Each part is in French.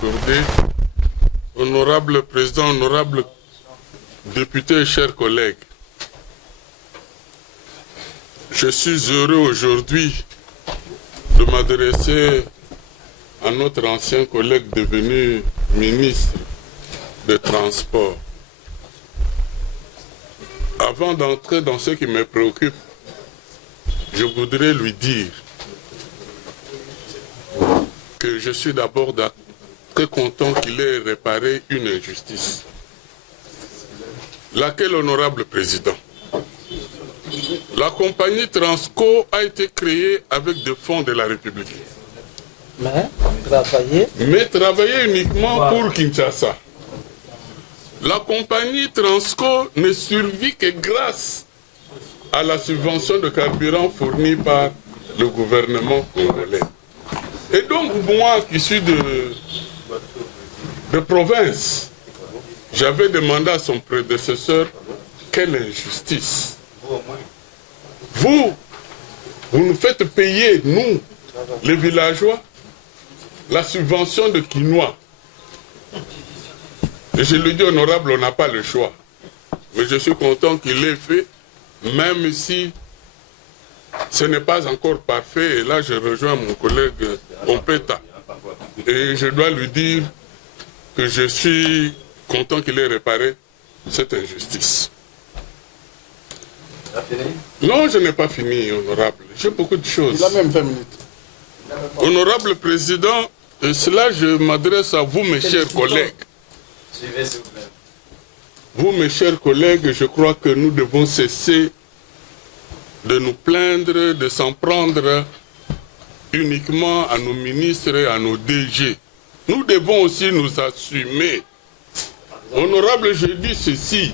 accordée. Honorable Président, honorable député, chers collègues, je suis heureux aujourd'hui de m'adresser à notre ancien collègue devenu ministre des Transports. Avant d'entrer dans ce qui me préoccupe, je voudrais lui dire que je suis d'abord très content qu'il ait réparé une injustice. Laquelle, honorable président? La compagnie Transco a été créée avec des fonds de la République. Mais travailler uniquement pour Kinshasa. La compagnie Transco ne survit que grâce à la subvention de carburant fournie par le gouvernement congolais. Et donc moi qui suis de province, j'avais demandé à son prédécesseur, quelle injustice. Vous nous faites payer, nous, les villageois, la subvention de quinoa. Et je lui dis, honorable, on n'a pas le choix. Mais je suis content qu'il l'ait fait, même si ce n'est pas encore parfait. Et là, je rejoins mon collègue Ompeta. Et je dois lui dire que je suis content qu'il ait réparé cette injustice. Non, je n'ai pas fini, honorable. J'ai beaucoup de choses. Il a même 20 minutes. Honorable Président, et cela je m'adresse à vous, mes chers collègues. Suivez, s'il vous plaît. Vous, mes chers collègues, je crois que nous devons cesser de nous plaindre, de s'en prendre uniquement à nos ministres et à nos DG. Nous devons aussi nous assumer. Honorable, je dis ceci.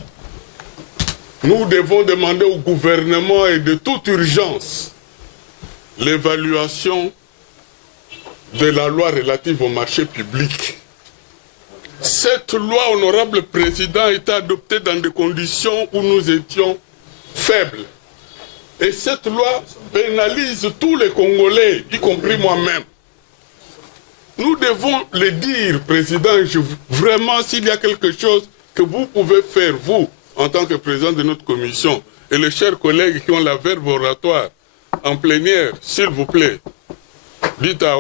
Nous devons demander au gouvernement et de toute urgence l'évaluation de la loi relative au marché public. Cette loi, honorable président, a été adoptée dans des conditions où nous étions faibles. Et cette loi pénalise tous les Congolais, y compris moi-même. Nous devons le dire, président, vraiment, s'il y a quelque chose que vous pouvez faire, vous, en tant que président de notre commission, et les chers collègues qui ont la verbe oratoire en plénière, s'il vous plaît, dites à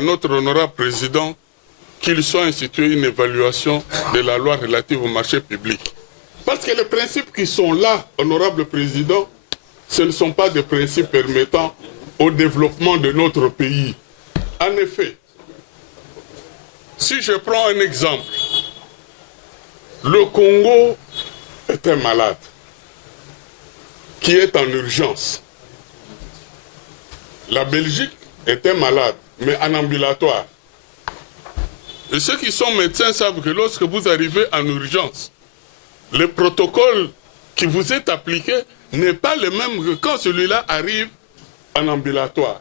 notre honorable président qu'il soit institué une évaluation de la loi relative au marché public. Parce que les principes qui sont là, honorable président, ce ne sont pas des principes permettant au développement de notre pays. En effet, si je prends un exemple, le Congo est un malade qui est en urgence. La Belgique est un malade, mais en ambulatoire. Et ceux qui sont médecins savent que lorsque vous arrivez en urgence, le protocole qui vous est appliqué n'est pas le même que quand celui-là arrive en ambulatoire.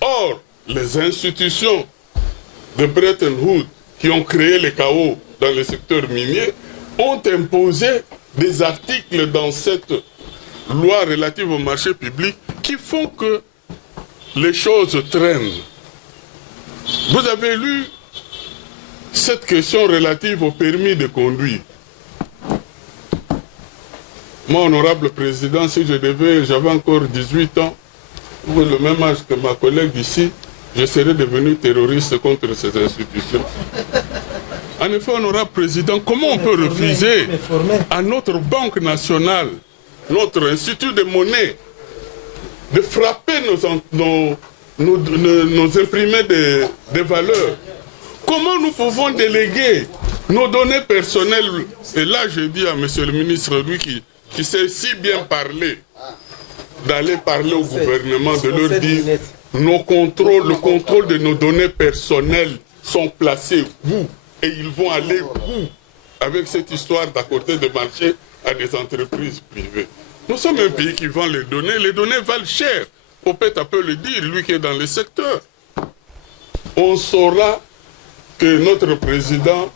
Or, les institutions de Bretton Woods qui ont créé le chaos dans le secteur minier ont imposé des articles dans cette loi relative au marché public qui font que les choses traînent. Vous avez lu cette question relative au permis de conduire. Moi, honorable président, si j'avais encore 18 ans, ou le même âge que ma collègue ici, je serais devenu terroriste contre ces institutions. En effet, honorable président, comment on peut refuser à notre Banque nationale, notre institut de monnaie, de frapper nos imprimés de valeurs? Comment nous pouvons déléguer nos données personnelles? Et là, je dis à monsieur le ministre, lui qui sait si bien parler, d'aller parler au gouvernement, de leur dire le contrôle de nos données personnelles sont placés où, et ils vont aller où avec cette histoire d'accorder des marchés à des entreprises privées. Nous sommes un pays qui vend les données valent cher. Opeta peut le dire, lui qui est dans le secteur. On saura que notre président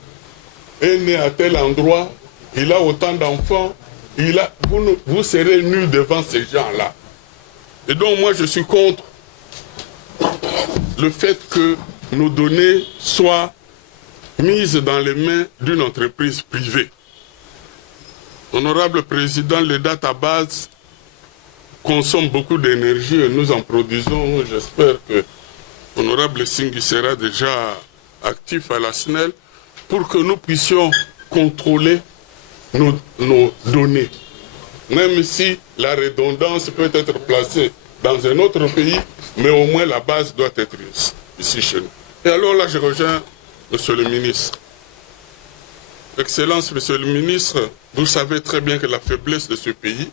est né à tel endroit, il a autant d'enfants, vous serez nus devant ces gens-là. Et donc moi je suis contre le fait que nos données soient mise dans les mains d'une entreprise privée. Honorable Président, les databases consomment beaucoup d'énergie et nous en produisons. J'espère que Honorable Singhi sera déjà actif à la SNEL pour que nous puissions contrôler nos données. Même si la redondance peut être placée dans un autre pays, mais au moins la base doit être ici chez nous. Et alors là, je rejoins Monsieur le ministre. Excellence, Monsieur le ministre, vous savez très bien que la faiblesse de ce pays,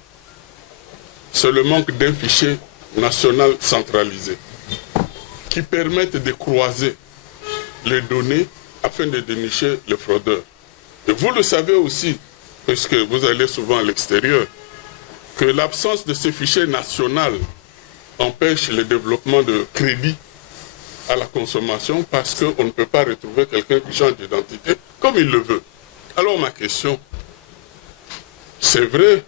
c'est le manque d'un fichier national centralisé qui permette de croiser les données afin de dénicher les fraudeurs. Et vous le savez aussi, puisque vous allez souvent à l'extérieur, que l'absence de ce fichier national empêche le développement de crédit à la consommation parce qu'on ne peut pas retrouver quelqu'un qui change d'identité comme il le veut. Alors ma question, c'est vrai,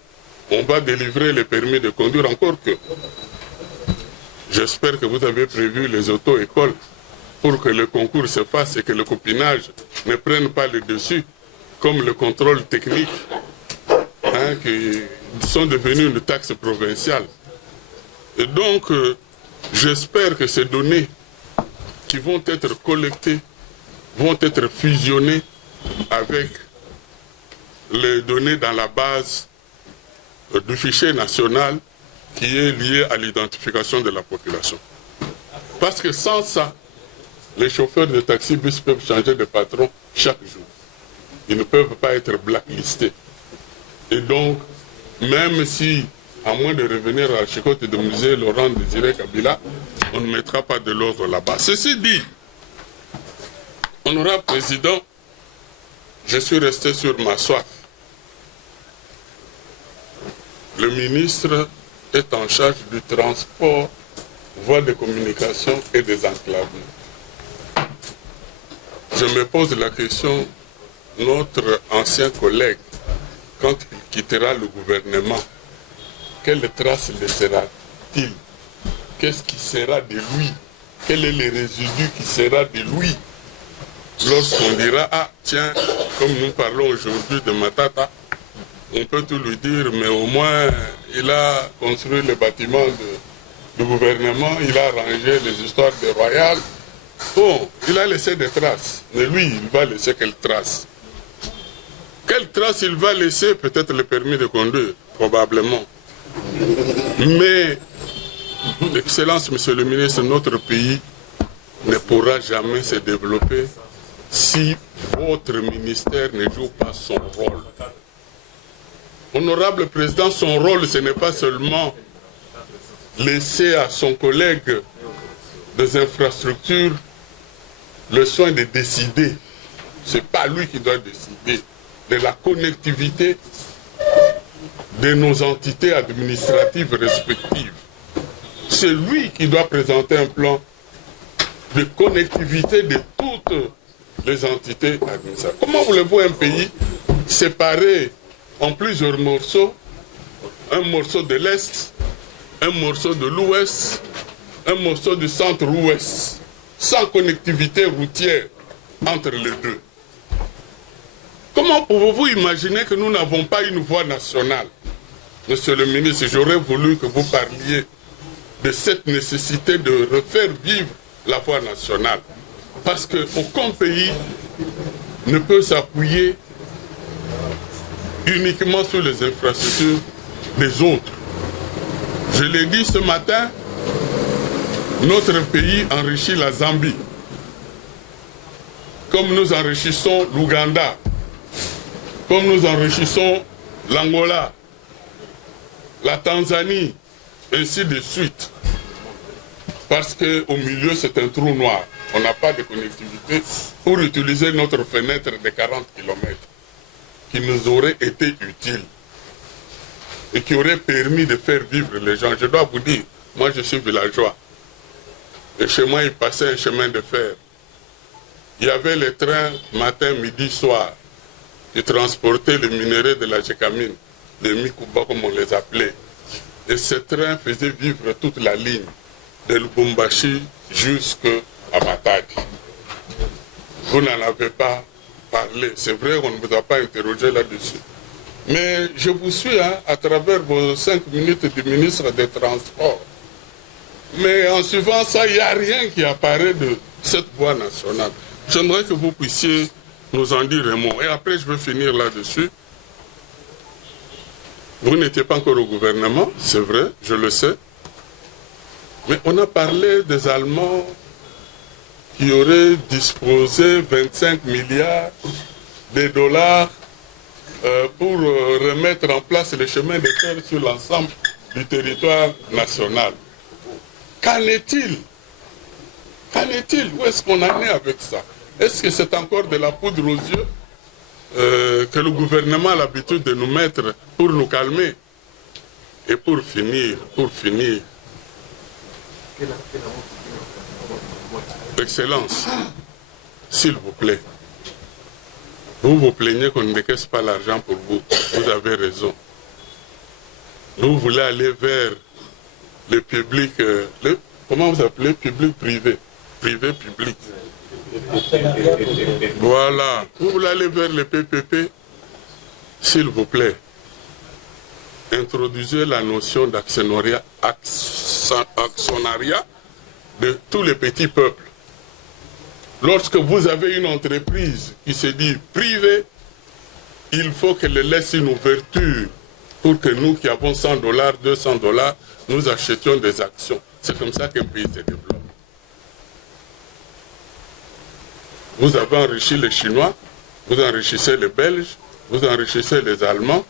on va délivrer les permis de conduire, encore que j'espère que vous avez prévu les auto-écoles pour que le concours se fasse et que le copinage ne prenne pas le dessus, comme le contrôle technique, qui sont devenus une taxe provinciale. Et donc, j'espère que ces données qui vont être collectées vont être fusionnées avec les données dans la base du fichier national qui est lié à l'identification de la population. Parce que sans ça, les chauffeurs de taxi-bus peuvent changer de patron chaque jour. Ils ne peuvent pas être blacklistés. Et donc, même si, à moins de revenir à Chicotte et de musée Laurent Désiré Kabila, on ne mettra pas de l'ordre là-bas. Ceci dit, Honorable Président, je suis resté sur ma soif. Le ministre est en charge du transport, voies de communication et des enclavements. Je me pose la question, notre ancien collègue, quand il quittera le gouvernement, quelle trace laissera-t-il? Qu'est-ce qui sera de lui? Quel est le résidu qui sera de lui? Lorsqu'on dira, ah tiens, comme nous parlons aujourd'hui de Matata, on peut tout lui dire, mais au moins il a construit le bâtiment du gouvernement, il a arrangé les histoires des royales. Bon, il a laissé des traces, mais lui, il va laisser quelles traces? Quelles traces il va laisser? Peut-être le permis de conduire, probablement. Mais, Excellence, Monsieur le ministre, notre pays ne pourra jamais se développer si votre ministère ne joue pas son rôle. Honorable Président, son rôle, ce n'est pas seulement laisser à son collègue des infrastructures le soin de décider. Ce n'est pas lui qui doit décider de la connectivité de nos entités administratives respectives. C'est lui qui doit présenter un plan de connectivité de toutes les entités administratives. Comment voulez-vous un pays séparé en plusieurs morceaux, un morceau de l'Est, un morceau de l'Ouest, un morceau du centre-Ouest, sans connectivité routière entre les deux? Comment pouvez-vous imaginer que nous n'avons pas une voie nationale? Monsieur le ministre, j'aurais voulu que vous parliez de cette nécessité de refaire vivre la voie nationale. Parce qu'aucun pays ne peut s'appuyer uniquement sur les infrastructures des autres. Je l'ai dit ce matin, notre pays enrichit la Zambie, comme nous enrichissons l'Ouganda, comme nous enrichissons l'Angola, la Tanzanie, ainsi de suite. Parce qu'au milieu, c'est un trou noir. On n'a pas de connectivité pour utiliser notre fenêtre de 40 km qui nous aurait été utile et qui aurait permis de faire vivre les gens. Je dois vous dire, moi je suis villageois. Et chez moi, il passait un chemin de fer. Il y avait les trains matin, midi, soir qui transportaient les minerais de la Gécamine, les Mikuba comme on les appelait. Et ce train faisait vivre toute la ligne de Lubumbashi jusqu'à Matadi. vous n'en avez pas parlé. C'est vrai, on ne vous a pas interrogé là-dessus. Mais je vous suis à travers vos 5 minutes du ministre des Transports. Mais en suivant ça, il n'y a rien qui apparaît de cette voie nationale. J'aimerais que vous puissiez nous en dire un mot. Et après, je vais finir là-dessus. Vous n'étiez pas encore au gouvernement, c'est vrai, je le sais. Mais on a parlé des Allemands qui auraient disposé 25 milliards de dollars pour remettre en place les chemins de fer sur l'ensemble du territoire national. Qu'en est-il? Qu'en est-il? Où est-ce qu'on en est avec ça? Est-ce que c'est encore de la poudre aux yeux que le gouvernement a l'habitude de nous mettre pour nous calmer? Et pour finir, Excellence, s'il vous plaît, vous vous plaignez qu'on ne décaisse pas l'argent pour vous. Vous avez raison. Vous voulez aller vers le public, comment vous appelez? Public-privé. Privé-public. Voilà. Vous voulez aller vers le PPP? S'il vous plaît, introduisez la notion d'actionnariat de tous les petits peuples. Lorsque vous avez une entreprise qui se dit privée, il faut qu'elle laisse une ouverture pour que nous qui avons 100 $, 200 $, nous achetions des actions. C'est comme ça qu'un pays se développe. Vous avez enrichi les Chinois, vous enrichissez les Belges, vous enrichissez les Allemands.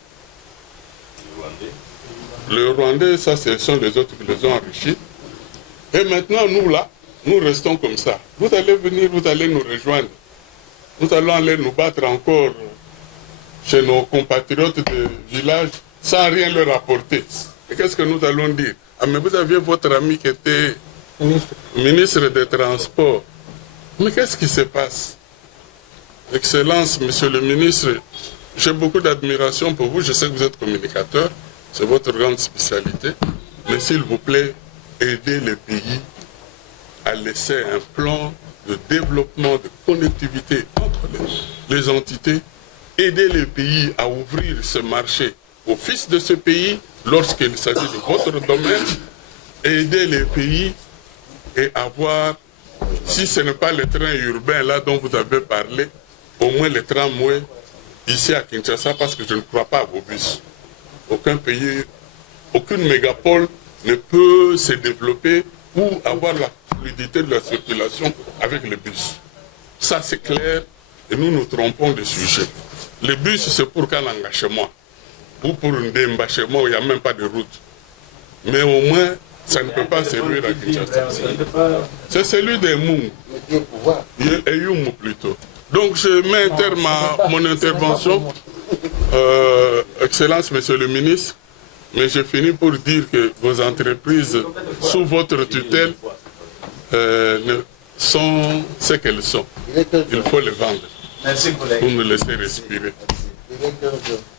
Les Rwandais, ça, ce sont les autres qui les ont enrichis. Et maintenant, nous, là, nous restons comme ça. Vous allez venir, vous allez nous rejoindre. Nous allons aller nous battre encore chez nos compatriotes de village sans rien leur apporter. Et qu'est-ce que nous allons dire? Ah, mais vous aviez votre ami qui était ministre des Transports. Mais qu'est-ce qui se passe? Excellence, monsieur le ministre, j'ai beaucoup d'admiration pour vous. Je sais que vous êtes communicateur. C'est votre grande spécialité. Mais s'il vous plaît, aidez les pays à laisser un plan de développement, de connectivité entre les entités. Aider les pays à ouvrir ce marché aux fils de ce pays lorsqu'il s'agit de votre domaine. Aider les pays et avoir, si ce n'est pas le train urbain là dont vous avez parlé, au moins le tramway ici à Kinshasa, parce que je ne crois pas à vos bus. Aucun pays, aucune mégapole ne peut se développer ou avoir la fluidité de la circulation avec les bus. Ça c'est clair et nous nous trompons de sujet. Les bus c'est pour qu'un engagement ou pour un déembâchement où il n'y a même pas de route. Mais au moins, ça ne peut pas servir à Kinshasa. C'est celui des Mung, et Yumu plutôt. Donc je mets un terme à mon intervention. Excellence, monsieur le ministre, mais je finis pour dire que vos entreprises sous votre tutelle sont ce qu'elles sont. Il faut les vendre Merci, collègue. pour nous laisser respirer.